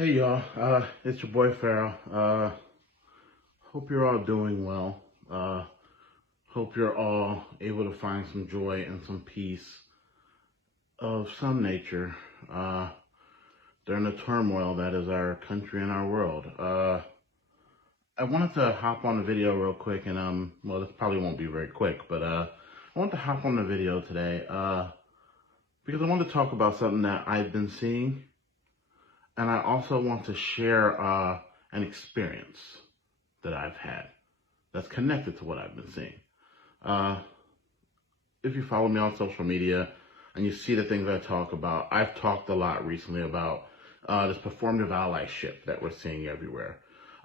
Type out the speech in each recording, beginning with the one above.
Hey y'all, it's your boy Farrell. Hope you're all doing well. Hope you're all able to find some joy and some peace of some nature during the turmoil that is our country and our world. I wanted to hop on the video real quick and well, this probably won't be very quick, but I want to hop on the video today because I want to talk about something that I've been seeing. And I also want to share an experience that I've had that's connected to what I've been seeing. If you follow me on social media and you see the things I talk about, I've talked a lot recently about this performative allyship that we're seeing everywhere.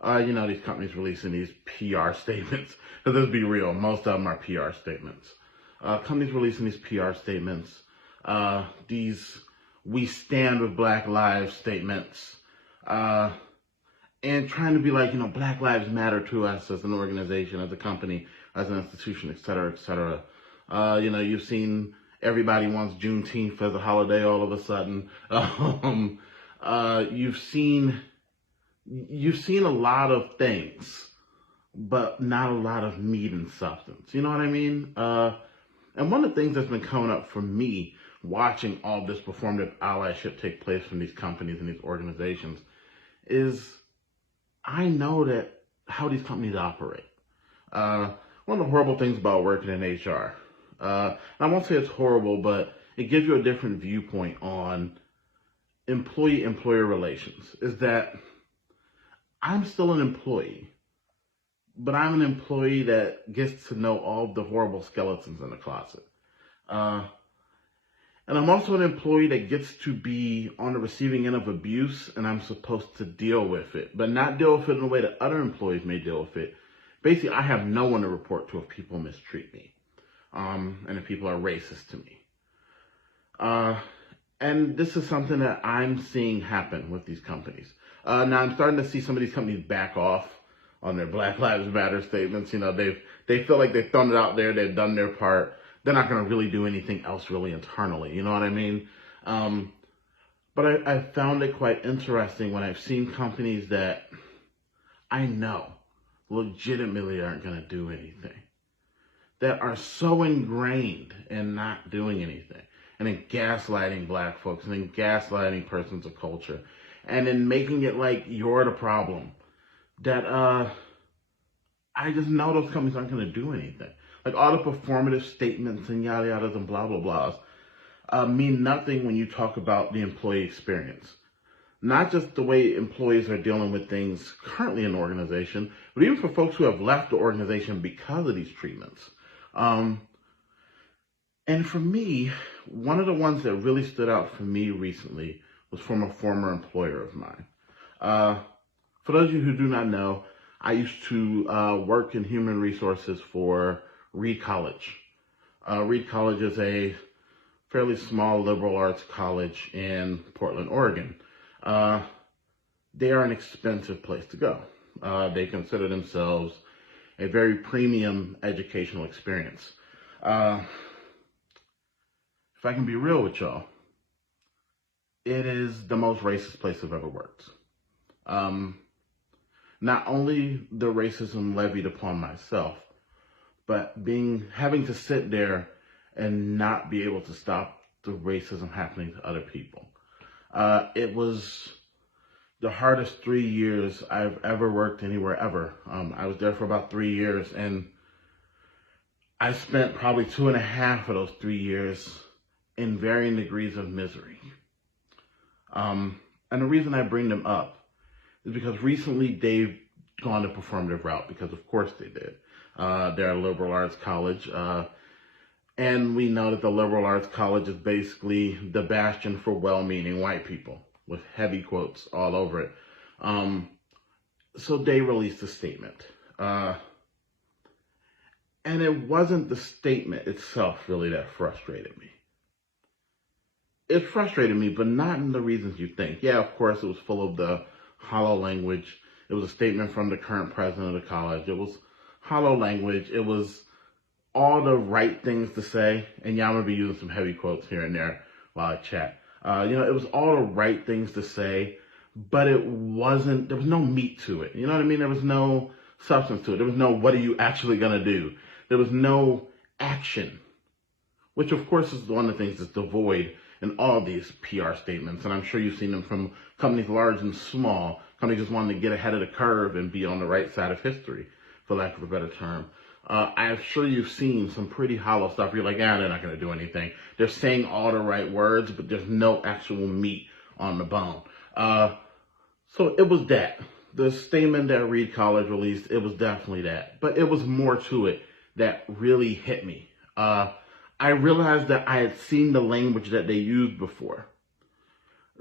These companies releasing these PR statements. Because let's be real, most of them are PR statements. Companies releasing these PR statements, these "we stand with Black Lives" statements, and trying to be like, Black Lives matter to us as an organization, as a company, as an institution, et cetera, et cetera. You've seen everybody wants Juneteenth as a holiday all of a sudden. You've seen a lot of things, but not a lot of meat and substance. You know what I mean? And one of the things that's been coming up for me watching all this performative allyship take place from these companies and these organizations is I know that how these companies operate. One of the horrible things about working in HR, I won't say it's horrible, but it gives you a different viewpoint on employee-employer relations, is that I'm still an employee, but I'm an employee that gets to know all the horrible skeletons in the closet. And I'm also an employee that gets to be on the receiving end of abuse, and I'm supposed to deal with it, but not deal with it in a way that other employees may deal with it. Basically, I have no one to report to if people mistreat me, and if people are racist to me. And this is something that I'm seeing happen with these companies. Now, I'm starting to see some of these companies back off on their Black Lives Matter statements. They feel like they've thrown it out there, they've done their part. They're not going to really do anything else really internally. You know what I mean? But I found it quite interesting when I've seen companies that I know legitimately aren't going to do anything, that are so ingrained in not doing anything, and in gaslighting Black folks, and in gaslighting persons of culture, and in making it like you're the problem, that I just know those companies aren't going to do anything. Like all the performative statements and yada yadas and blah blah blahs mean nothing when you talk about the employee experience. Not just the way employees are dealing with things currently in the organization, but even for folks who have left the organization because of these treatments. And for me, one of the ones that really stood out for me recently was from a former employer of mine. For those of you who do not know, I used to work in human resources for Reed College. Reed College is a fairly small liberal arts college in Portland, Oregon. They are an expensive place to go. They consider themselves a very premium educational experience. If I can be real with y'all, it is the most racist place I've ever worked. Not only the racism levied upon myself, but having to sit there and not be able to stop the racism happening to other people. It was the hardest 3 years I've ever worked anywhere ever. I was there for about 3 years, and I spent probably 2.5 of those 3 years in varying degrees of misery. And the reason I bring them up is because recently they've gone the performative route, because of course they did. They're a liberal arts college, and we know that the liberal arts college is basically the bastion for well-meaning white people, with heavy quotes all over it. So they released a statement. And it wasn't the statement itself really that frustrated me. It frustrated me, but not in the reasons you think. Yeah, of course, it was full of the hollow language. It was a statement from the current president of the college. It was hollow language. It was all the right things to say. And yeah, I'm going to be using some heavy quotes here and there while I chat. It was all the right things to say, but it wasn't, there was no meat to it. You know what I mean? There was no substance to it. There was no, what are you actually going to do? There was no action, which of course is one of the things that's devoid in all these PR statements. And I'm sure you've seen them from companies large and small. Companies just wanting to get ahead of the curve and be on the right side of history, for lack of a better term. I'm sure you've seen some pretty hollow stuff. You're like, they're not going to do anything. They're saying all the right words, but there's no actual meat on the bone. So it was that. The statement that Reed College released, it was definitely that. But it was more to it that really hit me. I realized that I had seen the language that they used before.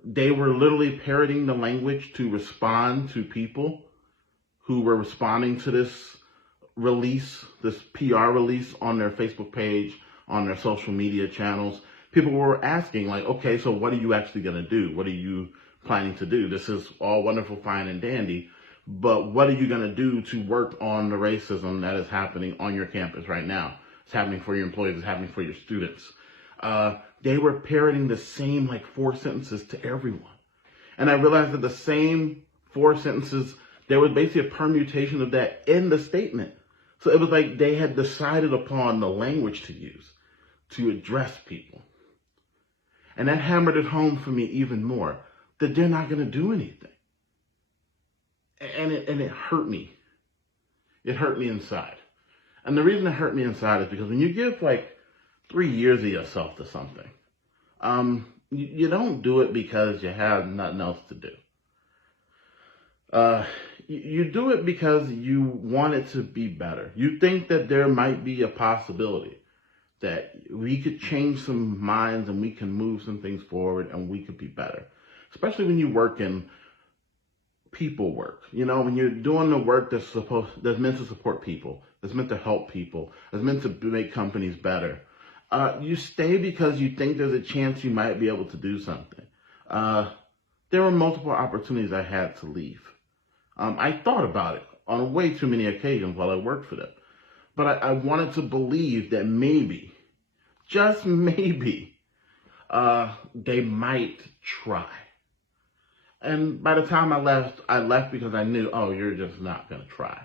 They were literally parroting the language to respond to people who were responding to this release, this PR release on their Facebook page, on their social media channels. People were asking, like, okay, so what are you actually going to do? What are you planning to do? This is all wonderful, fine, and dandy, but what are you going to do to work on the racism that is happening on your campus right now? It's happening for your employees. It's happening for your students. They were parroting the same, like, 4 sentences to everyone. And I realized that the same 4 sentences, there was basically a permutation of that in the statement. So it was like they had decided upon the language to use to address people. And that hammered it home for me even more, that they're not going to do anything. And it hurt me. It hurt me inside. And the reason it hurt me inside is because when you give like 3 years of yourself to something, you don't do it because you have nothing else to do. You do it because you want it to be better. You think that there might be a possibility that we could change some minds and we can move some things forward and we could be better. Especially when you work in people work. You know, when you're doing the work that's meant to support people, that's meant to help people, that's meant to make companies better. You stay because you think there's a chance you might be able to do something. There were multiple opportunities I had to leave. I thought about it on way too many occasions while I worked for them. But I wanted to believe that maybe, just maybe, they might try. And by the time I left because I knew, oh, you're just not going to try.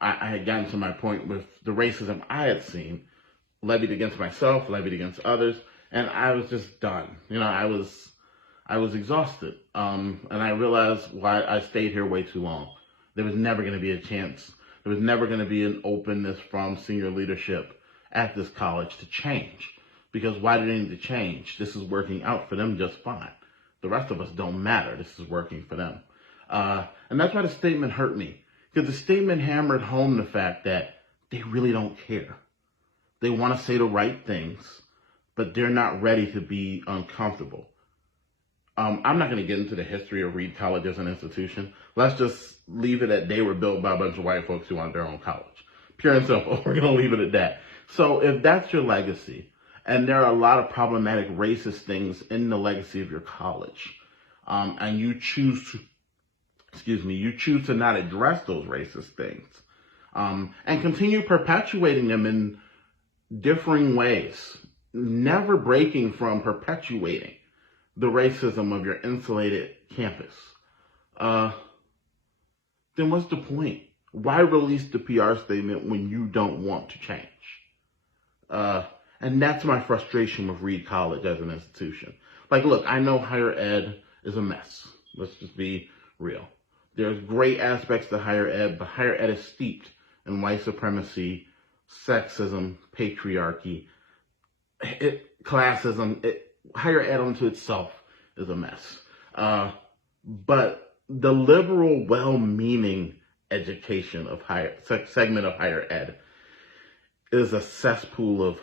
I had gotten to my point with the racism I had seen, levied against myself, levied against others, and I was just done. You know, I was exhausted. And I realized why I stayed here way too long. There was never going to be a chance. There was never going to be an openness from senior leadership at this college to change. Because why do they need to change? This is working out for them just fine. The rest of us don't matter. This is working for them. And that's why the statement hurt me. Because the statement hammered home the fact that they really don't care. They want to say the right things, but they're not ready to be uncomfortable. I'm not going to get into the history of Reed College as an institution. Let's just leave it at they were built by a bunch of white folks who want their own college. Pure and simple. We're going to leave it at that. So if that's your legacy, and there are a lot of problematic racist things in the legacy of your college, and you choose to not address those racist things, and continue perpetuating them in differing ways, never breaking from perpetuating the racism of your insulated campus, then what's the point? Why release the PR statement when you don't want to change? And that's my frustration with Reed College as an institution. Like, look, I know higher ed is a mess. Let's just be real. There's great aspects to higher ed, but higher ed is steeped in white supremacy, sexism, patriarchy, classism. Higher ed unto itself is a mess. But the liberal, well-meaning education of segment of higher ed is a cesspool of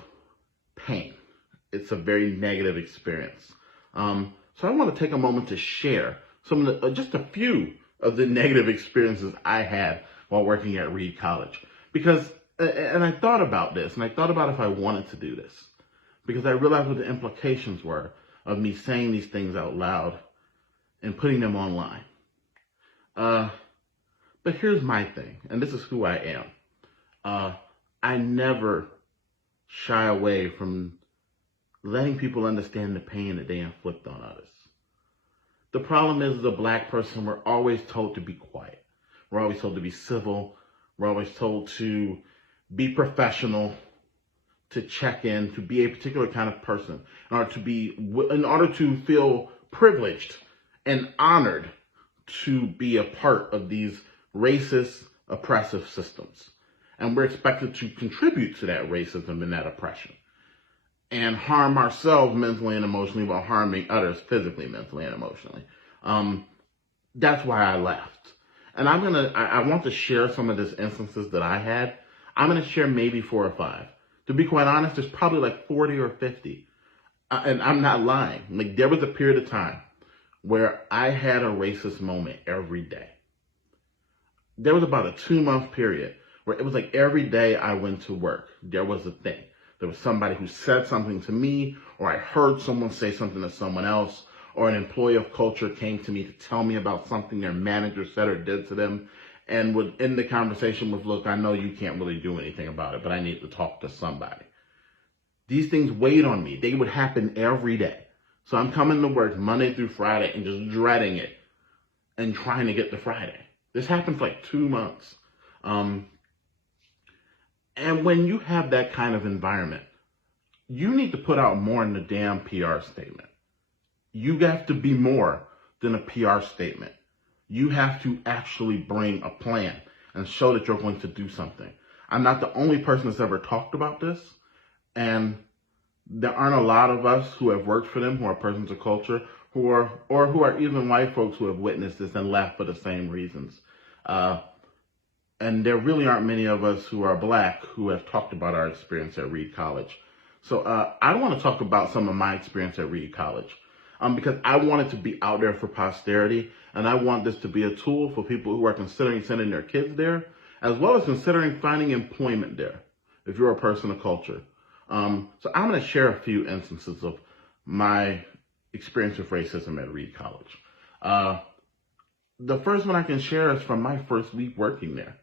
pain. It's a very negative experience. So I want to take a moment to share some of just a few of the negative experiences I had while working at Reed College. Because, and I thought about this, and I thought about if I wanted to do this, because I realized what the implications were of me saying these things out loud and putting them online. But here's my thing, and this is who I am. I never shy away from letting people understand the pain that they inflict on others. The problem is, as a black person, we're always told to be quiet. We're always told to be civil. We're always told to be professional, to check in, to be a particular kind of person, in order to feel privileged and honored to be a part of these racist, oppressive systems. And we're expected to contribute to that racism and that oppression and harm ourselves mentally and emotionally while harming others physically, mentally, and emotionally. That's why I left. And I want to share some of these instances that I had. I'm going to share maybe 4 or 5. To be quite honest, there's probably like 40 or 50. And I'm not lying. Like, there was a period of time where I had a racist moment every day. There was about a 2-month period where it was like every day I went to work, there was a thing. There was somebody who said something to me, or I heard someone say something to someone else, or an employee of culture came to me to tell me about something their manager said or did to them, and would end the conversation with, look, I know you can't really do anything about it, but I need to talk to somebody. These things weighed on me. They would happen every day. So I'm coming to work Monday through Friday and just dreading it and trying to get to Friday. This happened for like 2 months. And when you have that kind of environment, you need to put out more than a damn PR statement. You have to be more than a PR statement. You have to actually bring a plan and show that you're going to do something. I'm not the only person that's ever talked about this, and there aren't a lot of us who have worked for them, who are persons of culture, who are even white folks who have witnessed this and left for the same reasons. And there really aren't many of us who are black who have talked about our experience at Reed College. So I want to talk about some of my experience at Reed College, because I want it to be out there for posterity, and I want this to be a tool for people who are considering sending their kids there, as well as considering finding employment there, if you're a person of culture. So I'm going to share a few instances of my experience with racism at Reed College. The first one I can share is from my first week working there.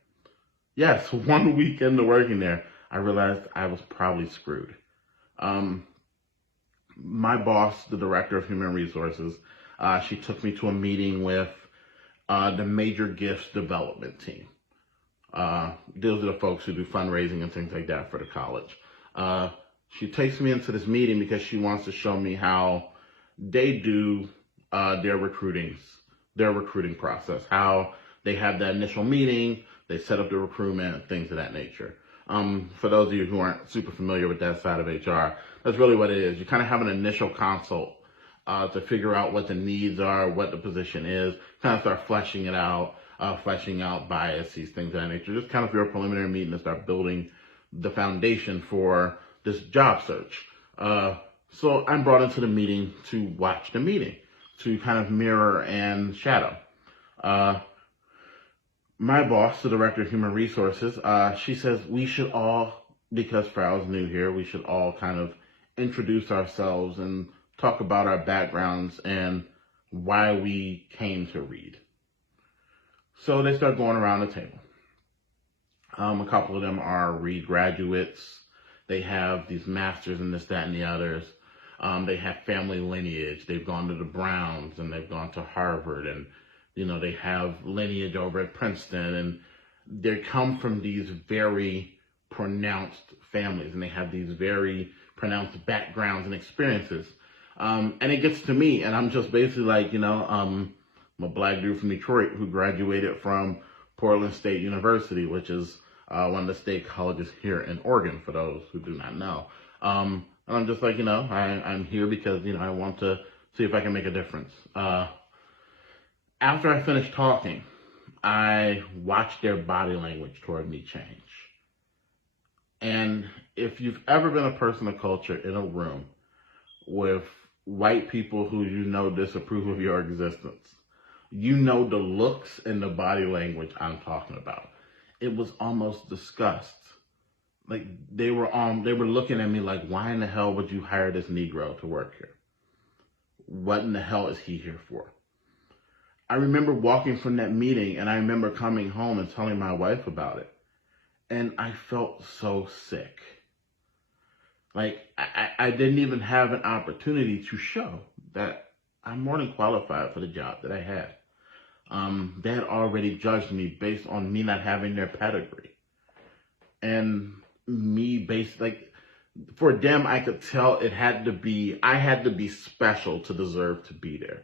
Yes, 1 week into working there, I realized I was probably screwed. My boss, the director of human resources, she took me to a meeting with the major gifts development team. Those are the folks who do fundraising and things like that for the college. She takes me into this meeting because she wants to show me how they do their recruiting process, how they have that initial meeting, they set up the recruitment, things of that nature. For those of you who aren't super familiar with that side of HR, that's really what it is. You kind of have an initial consult to figure out what the needs are, what the position is, kind of start fleshing it out, fleshing out biases, things of that nature. Just kind of your preliminary meeting to start building the foundation for this job search. So I'm brought into the meeting to watch the meeting, to kind of mirror and shadow. My boss, the director of human resources, she says we should all, because Farrell's new here, we should all kind of introduce ourselves and talk about our backgrounds and why we came to Reed. So they start going around the table. A couple of them are Reed graduates. They have these masters in this, that, and the others. They have family lineage. They've gone to the Browns and they've gone to Harvard, and they have lineage over at Princeton, and they come from these very pronounced families, and they have these very pronounced backgrounds and experiences. And it gets to me, and I'm just basically like, I'm a black dude from Detroit who graduated from Portland State University, which is one of the state colleges here in Oregon, for those who do not know. And I'm just like, I'm here because, I want to see if I can make a difference. After I finished talking, I watched their body language toward me change. And if you've ever been a person of culture in a room with white people who disapprove of your existence, the looks and the body language I'm talking about. It was almost disgust. Like they were looking at me like, why in the hell would you hire this Negro to work here? What in the hell is he here for? I remember walking from that meeting, and I remember coming home and telling my wife about it. And I felt so sick. Like, I didn't even have an opportunity to show that I'm more than qualified for the job that I had. They had already judged me based on me not having their pedigree. And me based, like, for them, I could tell I had to be special to deserve to be there.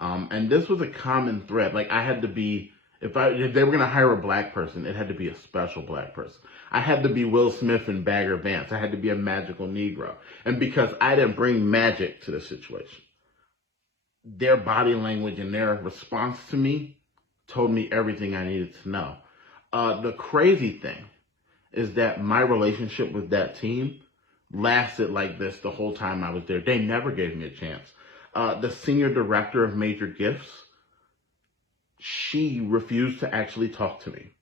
And this was a common thread. Like, I had to be, if they were going to hire a black person, it had to be a special black person. I had to be Will Smith and Bagger Vance. I had to be a magical Negro. And because I didn't bring magic to the situation, their body language and their response to me told me everything I needed to know. The crazy thing is that my relationship with that team lasted like this the whole time I was there. They never gave me a chance. The senior director of major gifts, she refused to actually talk to me.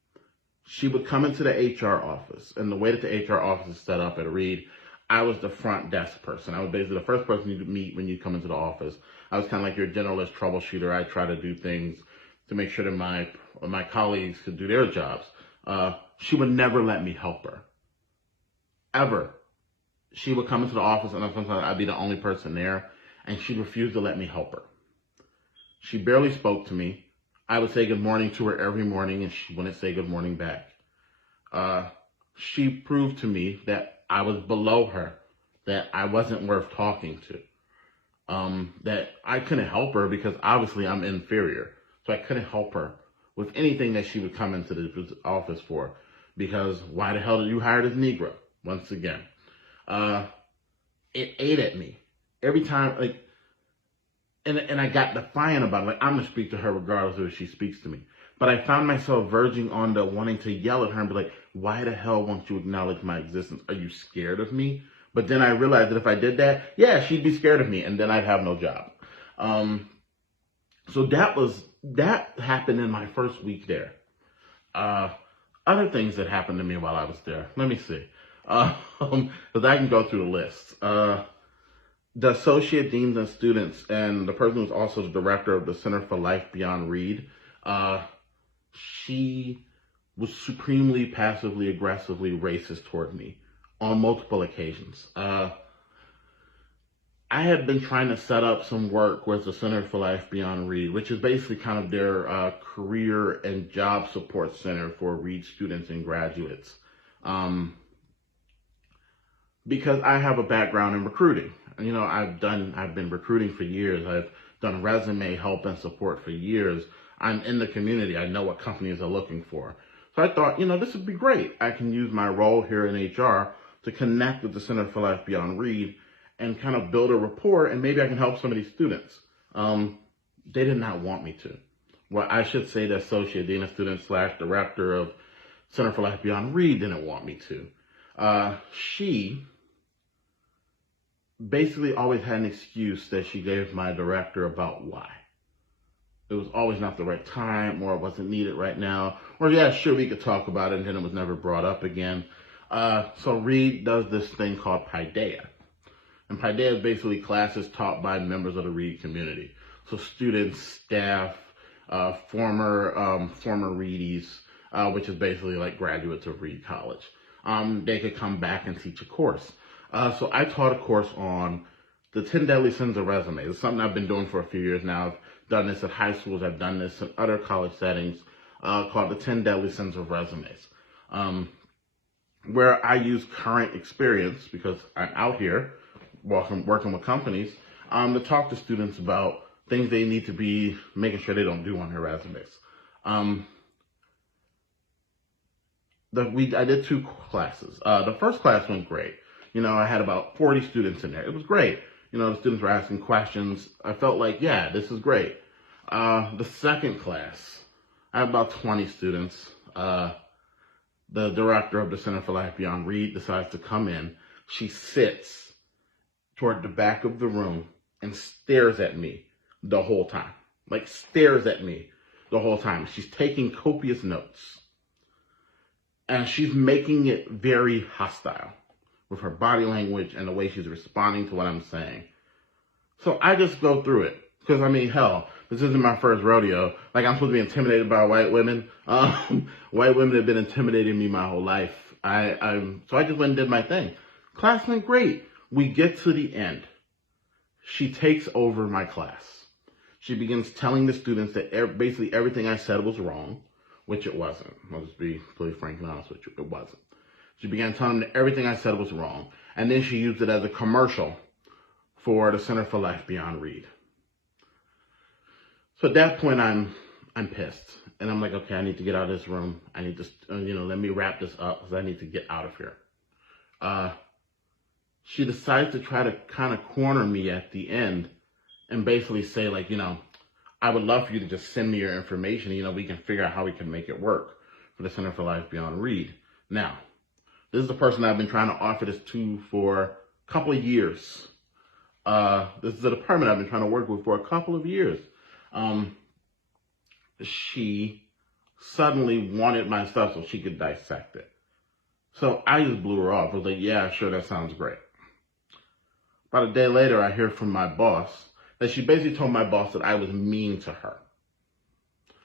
She would come into the HR office, and the way that the HR office is set up at Reed, I was the front desk person. I was basically the first person you meet when you come into the office. I was kind of like your generalist troubleshooter. I try to do things to make sure that my colleagues could do their jobs. She would never let me help her, ever. She would come into the office, and sometimes I'd be the only person there, and she refused to let me help her. She barely spoke to me. I would say good morning to her every morning, and she wouldn't say good morning back. She proved to me that I was below her, that I wasn't worth talking to, that I couldn't help her because obviously I'm inferior. So I couldn't help her with anything that she would come into the office for, because why the hell did you hire this Negro? Once again, it ate at me every time, like, and I got defiant about it. Like, I'm going to speak to her regardless of if she speaks to me. But I found myself verging on to wanting to yell at her and be like, why the hell won't you acknowledge my existence? Are you scared of me? But then I realized that if I did that, yeah, she'd be scared of me, and then I'd have no job. So that happened in my first week there. Other things that happened to me while I was there. Let me see. Because I can go through the list. The associate deans and students, and the person who's also the director of the Center for Life Beyond Reed, she was supremely passively aggressively racist toward me on multiple occasions. I had been trying to set up some work with the Center for Life Beyond Reed, which is basically kind of their career and job support center for Reed students and graduates. Because I have a background in recruiting. You know, I've been recruiting for years. I've done resume help and support for years. I'm in the community. I know what companies are looking for. So I thought, you know, this would be great. I can use my role here in HR to connect with the Center for Life Beyond Reed and kind of build a rapport, and maybe I can help some of these students. They did not want me to. Well, I should say the associate dean of students / director of Center for Life Beyond Reed didn't want me to. She basically always had an excuse that she gave my director about why. It was always not the right time, or it wasn't needed right now, or yeah, sure, we could talk about it, and then it was never brought up again. So Reed does this thing called Paideia. And Paideia is basically classes taught by members of the Reed community. So students, staff, former Reedies, which is basically like graduates of Reed College. They could come back and teach a course. So I taught a course on the 10 deadly sins of resumes. It's something I've been doing for a few years now. I've done this at high schools. I've done this in other college settings, called the 10 deadly sins of resumes, where I use current experience, because I'm out here working with companies, to talk to students about things they need to be making sure they don't do on their resumes. I did 2 classes. The first class went great. You know, I had about 40 students in there. It was great. You know, the students were asking questions. I felt like, yeah, this is great. The second class, I had about 20 students. The director of the Center for Life Beyond Reed decides to come in. She sits toward the back of the room and stares at me the whole time. Like, stares at me the whole time. She's taking copious notes. And she's making it very hostile with her body language and the way she's responding to what I'm saying. So I just go through it. Because, I mean, hell, this isn't my first rodeo. Like, I'm supposed to be intimidated by white women. White women have been intimidating me my whole life. So I just went and did my thing. Class went great. We get to the end. she takes over my class. She begins telling the students that basically everything I said was wrong, which it wasn't. I'll just be completely frank and honest with you, it wasn't. She began telling them that everything I said was wrong, and then she used it as a commercial for the Center for Life Beyond Read. So at that point, I'm pissed, and I'm like, okay, I need to get out of this room. I need to, let me wrap this up because I need to get out of here. She decides to try to kind of corner me at the end and basically say, like, I would love for you to just send me your information. We can figure out how we can make it work for the Center for Life Beyond Read. Now, this is the person I've been trying to offer this to for a couple of years. This is a department I've been trying to work with for a couple of years. She suddenly wanted my stuff so she could dissect it. So I just blew her off. I was like, yeah, sure, that sounds great. About a day later, I hear from my boss that she basically told my boss that I was mean to her.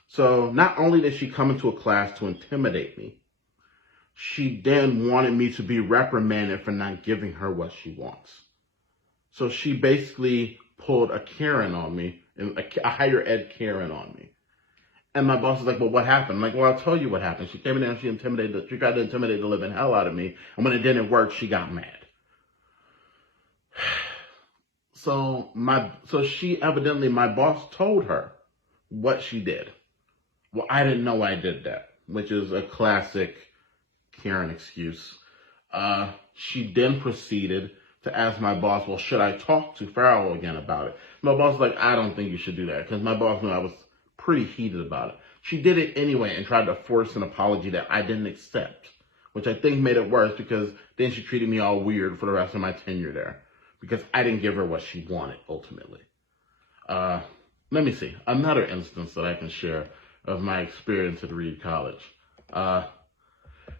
So not only did she come into a class to intimidate me, she then wanted me to be reprimanded for not giving her what she wants. So she basically pulled a Karen on me, a higher ed Karen on me. And my boss was like, well, what happened? I'm like, well, I'll tell you what happened. She came in there and she tried to intimidate the living hell out of me. And when it didn't work, she got mad. So my boss told her what she did. Well, I didn't know I did that, which is a classic Karen excuse. She then proceeded to ask my boss, well, should I talk to Farrell again about it? My boss was like, I don't think you should do that, because my boss knew I was pretty heated about it. She did it anyway and tried to force an apology that I didn't accept, which I think made it worse because then she treated me all weird for the rest of my tenure there because I didn't give her what she wanted ultimately. Let me see. Another instance that I can share of my experience at Reed College.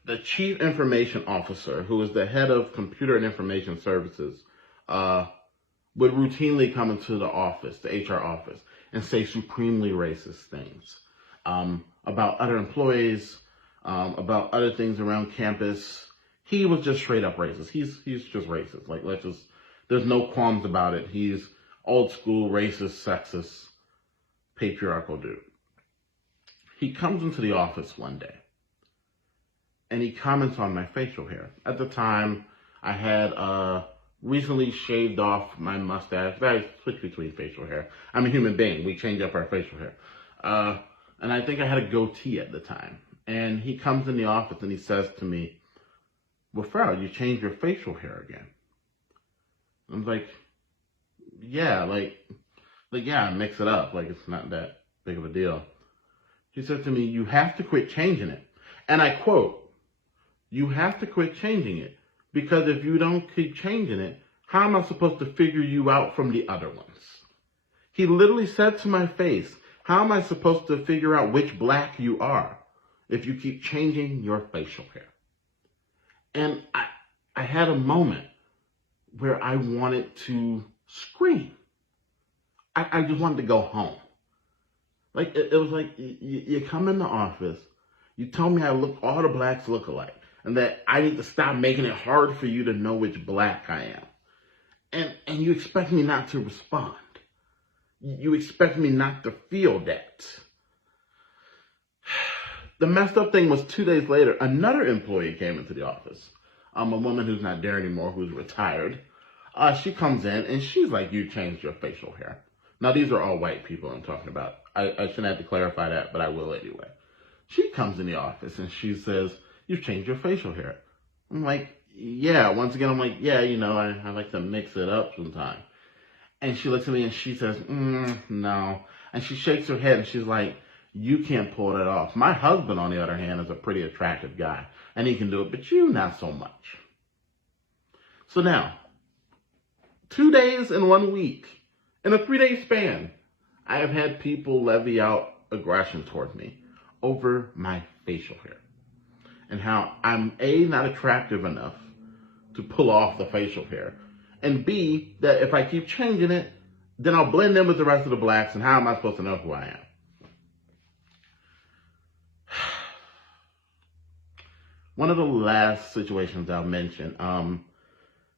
The chief information officer, who is the head of computer and information services, would routinely come into the office, the HR office, and say supremely racist things about other employees, about other things around campus. He was just straight up racist. He's just racist. Like, there's no qualms about it. He's old school, racist, sexist, patriarchal dude. He comes into the office one day and he comments on my facial hair. At the time, I had recently shaved off my mustache. I switched between facial hair. I'm a human being. We change up our facial hair. And I think I had a goatee at the time. And he comes in the office and he says to me, well, Farrell, you changed your facial hair again. I'm like, yeah, yeah, I mix it up. Like, it's not that big of a deal. He said to me, you have to quit changing it. And I quote, you have to quit changing it, because if you don't keep changing it, how am I supposed to figure you out from the other ones? He literally said to my face, how am I supposed to figure out which black you are if you keep changing your facial hair? And I had a moment where I wanted to scream. I just wanted to go home. Like, it was like, you come in the office, you tell me all the blacks look alike, and that I need to stop making it hard for you to know which black I am. And you expect me not to respond. You expect me not to feel that. The messed up thing was 2 days later, another employee came into the office. A woman who's not there anymore, who's retired. She comes in and she's like, you changed your facial hair. Now, these are all white people I'm talking about. I shouldn't have to clarify that, but I will anyway. She comes in the office and she says, you've changed your facial hair. I'm like, yeah. Once again, I'm like, yeah, I like to mix it up sometimes. And she looks at me and she says, no. And she shakes her head and she's like, you can't pull that off. My husband, on the other hand, is a pretty attractive guy. And he can do it, but you, not so much. So now, 2 days and 1 week, in a 3-day span, I have had people levy out aggression toward me over my facial hair. And how I'm A, not attractive enough to pull off the facial hair. And B, that if I keep changing it, then I'll blend in with the rest of the blacks, and how am I supposed to know who I am? One of the last situations I'll mention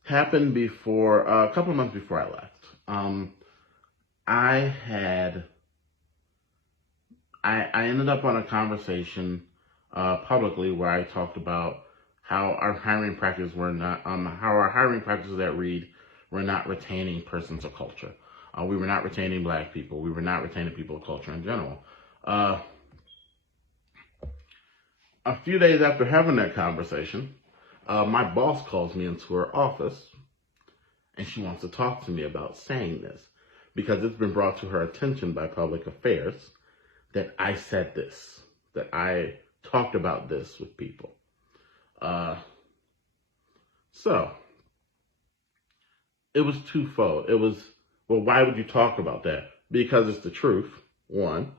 happened before, a couple of months before I left. I ended up on a conversation publicly where I talked about how our hiring practices at Reed were not retaining persons of culture. We were not retaining black people. We were not retaining people of culture in general. A few days after having that conversation, my boss calls me into her office and she wants to talk to me about saying this because it's been brought to her attention by public affairs that I said this, that I talked about this with people. So it was twofold. It was, well, why would you talk about that? Because it's the truth, one.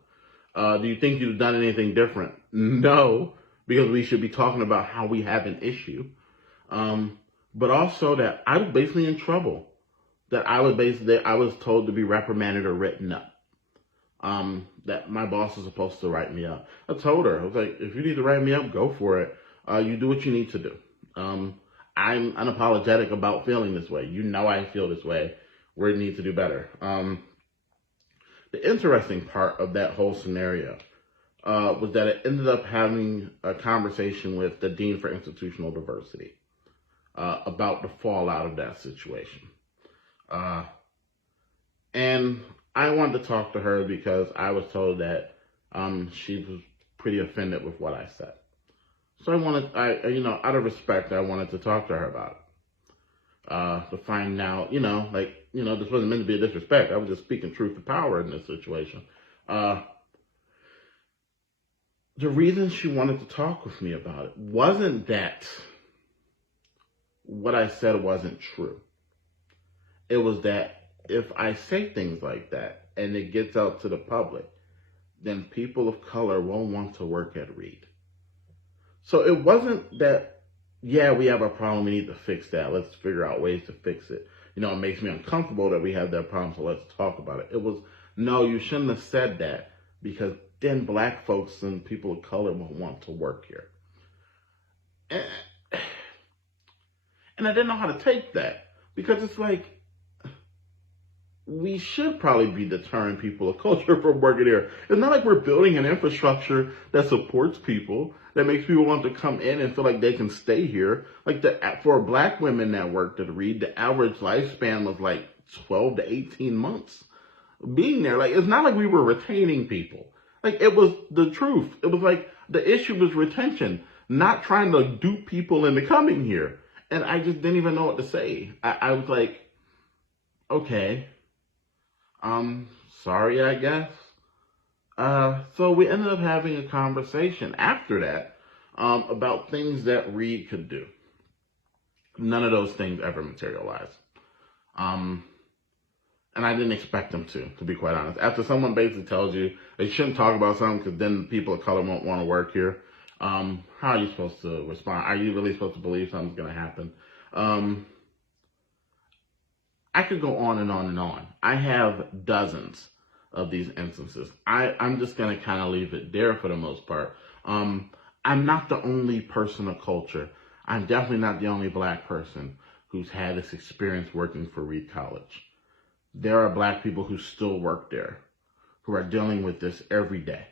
Do you think you'd have done anything different? No, because we should be talking about how we have an issue. But also that I was basically in trouble. That I was told to be reprimanded or written up. That my boss is supposed to write me up. I told her, I was like, if you need to write me up, go for it. You do what you need to do. I'm unapologetic about feeling this way. You know I feel this way. We need to do better. The interesting part of that whole scenario was that it ended up having a conversation with the Dean for Institutional Diversity about the fallout of that situation. And I wanted to talk to her because I was told that she was pretty offended with what I said. So out of respect, I wanted to talk to her about it. To find out, this wasn't meant to be a disrespect. I was just speaking truth to power in this situation. The reason she wanted to talk with me about it wasn't that what I said wasn't true. It was that if I say things like that and it gets out to the public, then people of color won't want to work at Reed. So it wasn't that, yeah, we have a problem, we need to fix that. Let's figure out ways to fix it. It makes me uncomfortable that we have that problem, so let's talk about it. It was, no, you shouldn't have said that because then black folks and people of color won't want to work here. And I didn't know how to take that because it's like, we should probably be deterring people of culture from working here. It's not like we're building an infrastructure that supports people, that makes people want to come in and feel like they can stay here. Like for black women that worked at Reed, the average lifespan was like 12 to 18 months being there. Like, it's not like we were retaining people. Like, it was the truth. It was like the issue was retention, not trying to dupe people into coming here. And I just didn't even know what to say. I was like, okay. Sorry, I guess. So we ended up having a conversation after that, about things that Reed could do. None of those things ever materialized. And I didn't expect them to be quite honest. After someone basically tells you they shouldn't talk about something because then people of color won't want to work here, how are you supposed to respond? Are you really supposed to believe something's going to happen? I could go on and on and on. I have dozens of these instances. I'm just going to kind of leave it there for the most part. I'm not the only person of culture. I'm definitely not the only black person who's had this experience working for Reed College. There are black people who still work there, who are dealing with this every day,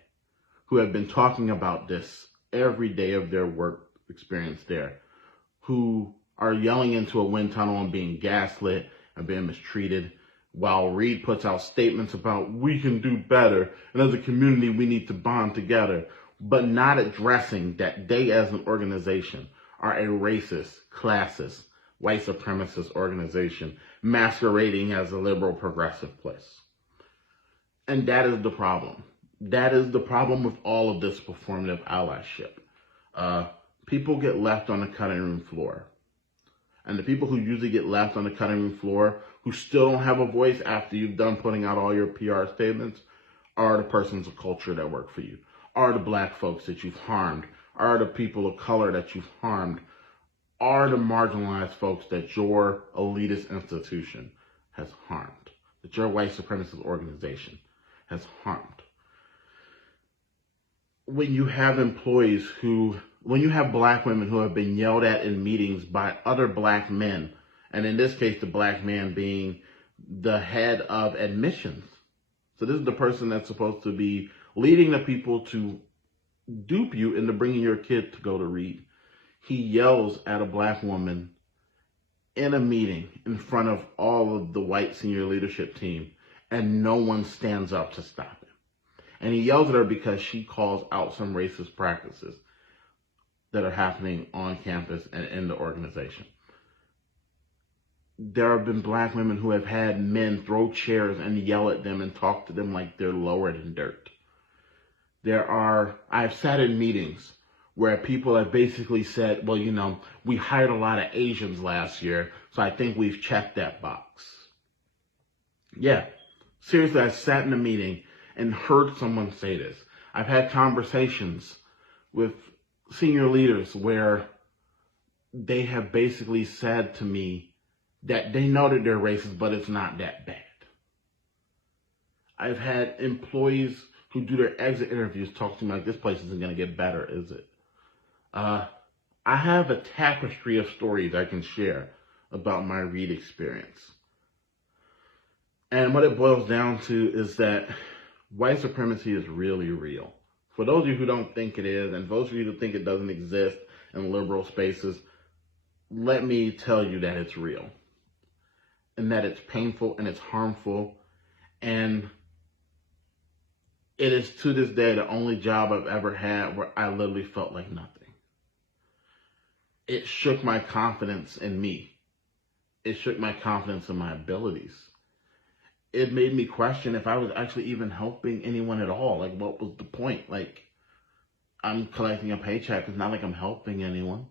who have been talking about this every day of their work experience there, who are yelling into a wind tunnel and being gaslit and being mistreated, while Reed puts out statements about we can do better, and as a community we need to bond together, but not addressing that they as an organization are a racist, classist, white supremacist organization masquerading as a liberal progressive place. And that is the problem. That is the problem with all of this performative allyship. People get left on the cutting room floor. And the people who usually get left on the cutting room floor, who still don't have a voice after you've done putting out all your PR statements, are the persons of culture that work for you, are the black folks that you've harmed, are the people of color that you've harmed, are the marginalized folks that your elitist institution has harmed, that your white supremacist organization has harmed. When you have when you have black women who have been yelled at in meetings by other black men, and in this case, the black man being the head of admissions. So this is the person that's supposed to be leading the people to dupe you into bringing your kid to go to read. He yells at a black woman in a meeting in front of all of the white senior leadership team, and no one stands up to stop him. And he yells at her because she calls out some racist practices that are happening on campus and in the organization. There have been black women who have had men throw chairs and yell at them and talk to them like they're lower than dirt. I've sat in meetings where people have basically said, well, we hired a lot of Asians last year, so I think we've checked that box. Yeah, seriously, I sat in a meeting and heard someone say this. I've had conversations with senior leaders where they have basically said to me that they know that they're racist, but it's not that bad. I've had employees who do their exit interviews talk to me like, this place isn't going to get better, is it? I have a tapestry of stories I can share about my Reed experience. And what it boils down to is that white supremacy is really real. For those of you who don't think it is, and those of you who think it doesn't exist in liberal spaces, let me tell you that it's real. And that it's painful and it's harmful. And it is to this day the only job I've ever had where I literally felt like nothing. It shook my confidence in me. It shook my confidence in my abilities. It made me question if I was actually even helping anyone at all. Like, what was the point? Like, I'm collecting a paycheck. It's not like I'm helping anyone.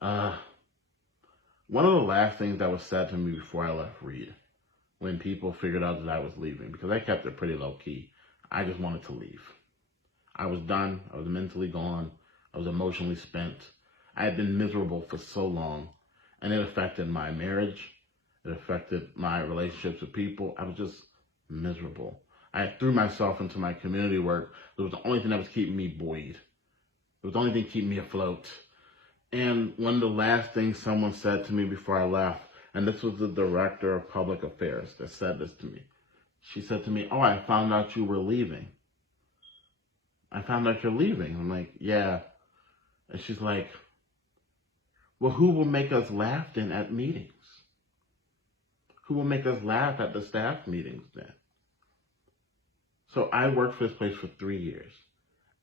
One of the last things that was said to me before I left Reed, when people figured out that I was leaving, because I kept it pretty low key, I just wanted to leave. I was done. I was mentally gone. I was emotionally spent. I had been miserable for so long, and it affected my marriage. It affected my relationships with people. I was just miserable. I threw myself into my community work. It was the only thing that was keeping me buoyed. It was the only thing keeping me afloat. And one of the last things someone said to me before I left, and this was the director of public affairs that said this to me. She said to me, "Oh, I found out you were leaving." "I found out you're leaving." I'm like, "Yeah." And she's like, "Well, who will make us laugh then at meetings? Who will make us laugh at the staff meetings then?" So I worked for this place for 3 years.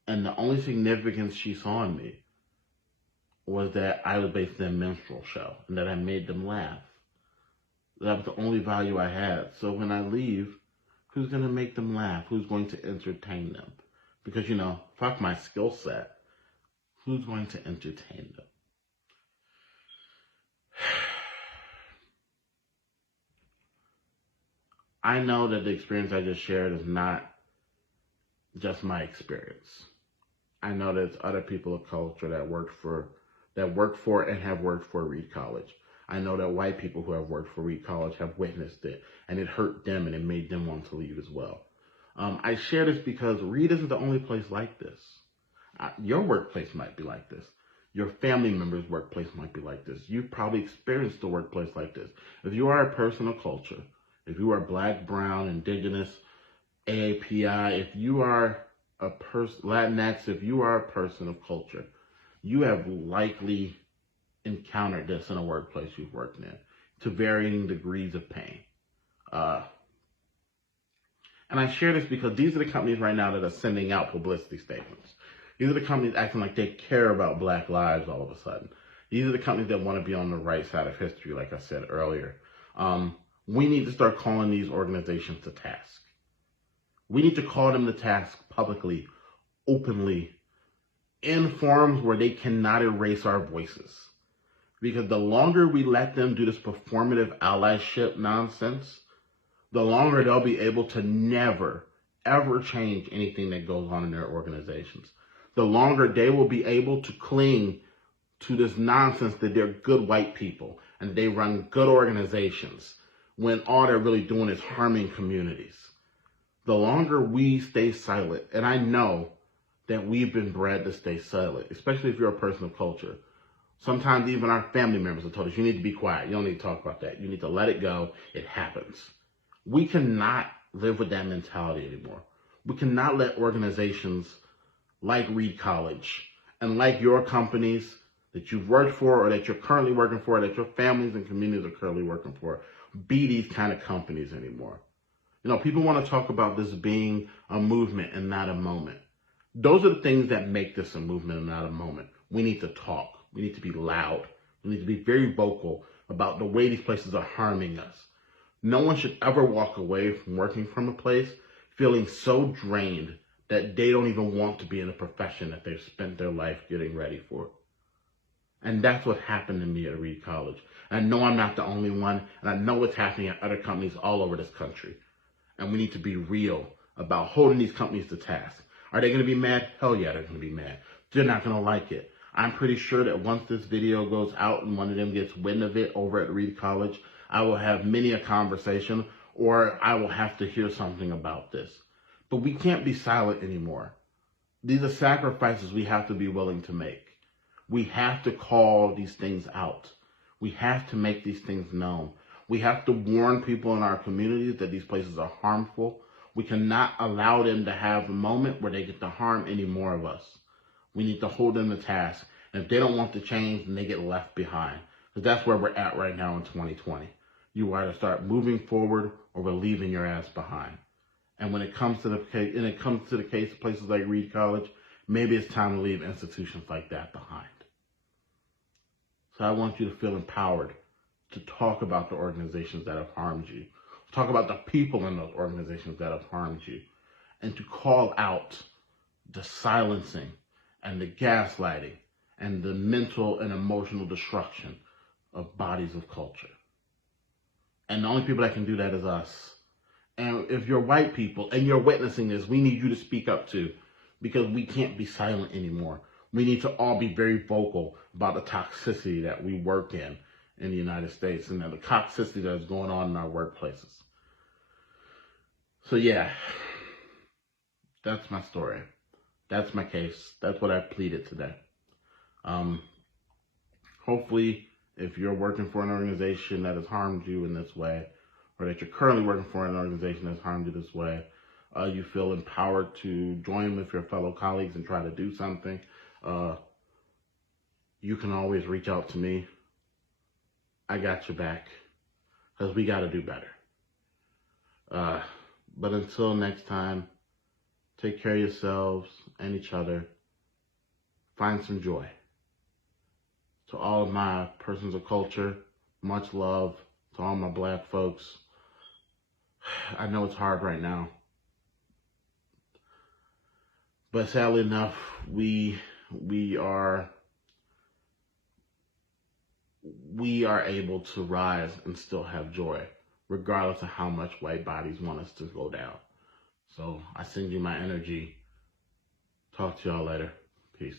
And the only significance she saw in me was that I was based in a minstrel show and that I made them laugh. That was the only value I had. So when I leave, who's going to make them laugh? Who's going to entertain them? Because, fuck my skill set. Who's going to entertain them? I know that the experience I just shared is not just my experience. I know there's other people of culture that work for and have worked for Reed College. I know that white people who have worked for Reed College have witnessed it, and it hurt them and it made them want to leave as well. I share this because Reed isn't the only place like this. Your workplace might be like this. Your family member's workplace might be like this. You've probably experienced a workplace like this. If you are a person of culture, if you are Black, Brown, Indigenous, AAPI, if you are a person, Latinx, if you are a person of culture, you have likely encountered this in a workplace you've worked in to varying degrees of pain. And I share this because these are the companies right now that are sending out publicity statements. These are the companies acting like they care about Black lives all of a sudden. These are the companies that want to be on the right side of history, like I said earlier. We need to start calling these organizations to task. We need to call them to task publicly, openly, in forums where they cannot erase our voices. Because the longer we let them do this performative allyship nonsense, the longer they'll be able to never, ever change anything that goes on in their organizations. The longer they will be able to cling to this nonsense that they're good white people and they run good organizations when all they're really doing is harming communities. The longer we stay silent, and I know that we've been bred to stay silent, especially if you're a person of culture. Sometimes even our family members have told us, you need to be quiet. You don't need to talk about that. You need to let it go. It happens. We cannot live with that mentality anymore. We cannot let organizations like Reed College and like your companies that you've worked for or that you're currently working for, that your families and communities are currently working for, be these kind of companies anymore. You know, people want to talk about this being a movement and not a moment. Those are the things that make this a movement and not a moment. We need to talk. We need to be loud. We need to be very vocal about the way these places are harming us. No one should ever walk away from working from a place feeling so drained that they don't even want to be in a profession that they've spent their life getting ready for. And that's what happened to me at Reed College. I know I'm not the only one, and I know what's happening at other companies all over this country. And we need to be real about holding these companies to task. Are they going to be mad? Hell yeah, they're going to be mad. They're not going to like it. I'm pretty sure that once this video goes out and one of them gets wind of it over at Reed College, I will have many a conversation, or I will have to hear something about this. But we can't be silent anymore. These are sacrifices we have to be willing to make. We have to call these things out. We have to make these things known. We have to warn people in our communities that these places are harmful. We cannot allow them to have a moment where they get to harm any more of us. We need to hold them to task. And if they don't want to change, then they get left behind. Because that's where we're at right now in 2020. You either start moving forward or we're leaving your ass behind. And when it comes to the case of places like Reed College, maybe it's time to leave institutions like that behind. So I want you to feel empowered to talk about the organizations that have harmed you, talk about the people in those organizations that have harmed you, and to call out the silencing and the gaslighting and the mental and emotional destruction of bodies of culture. And the only people that can do that is us. And if you're white people and you're witnessing this, we need you to speak up too, because we can't be silent anymore. We need to all be very vocal about the toxicity that we work in the United States and the toxicity that is going on in our workplaces. So yeah, that's my story. That's my case. That's what I pleaded today. Hopefully, if you're working for an organization that has harmed you in this way, or that you're currently working for an organization that's harmed you this way, you feel empowered to join with your fellow colleagues and try to do something. You can always reach out to me. I got your back, because we got to do better. But until next time, take care of yourselves and each other. Find some joy. To all of my persons of culture, much love. To all my black folks, I know it's hard right now. But sadly enough, we are able to rise and still have joy, regardless of how much white bodies want us to go down. So I send you my energy. Talk to y'all later. Peace.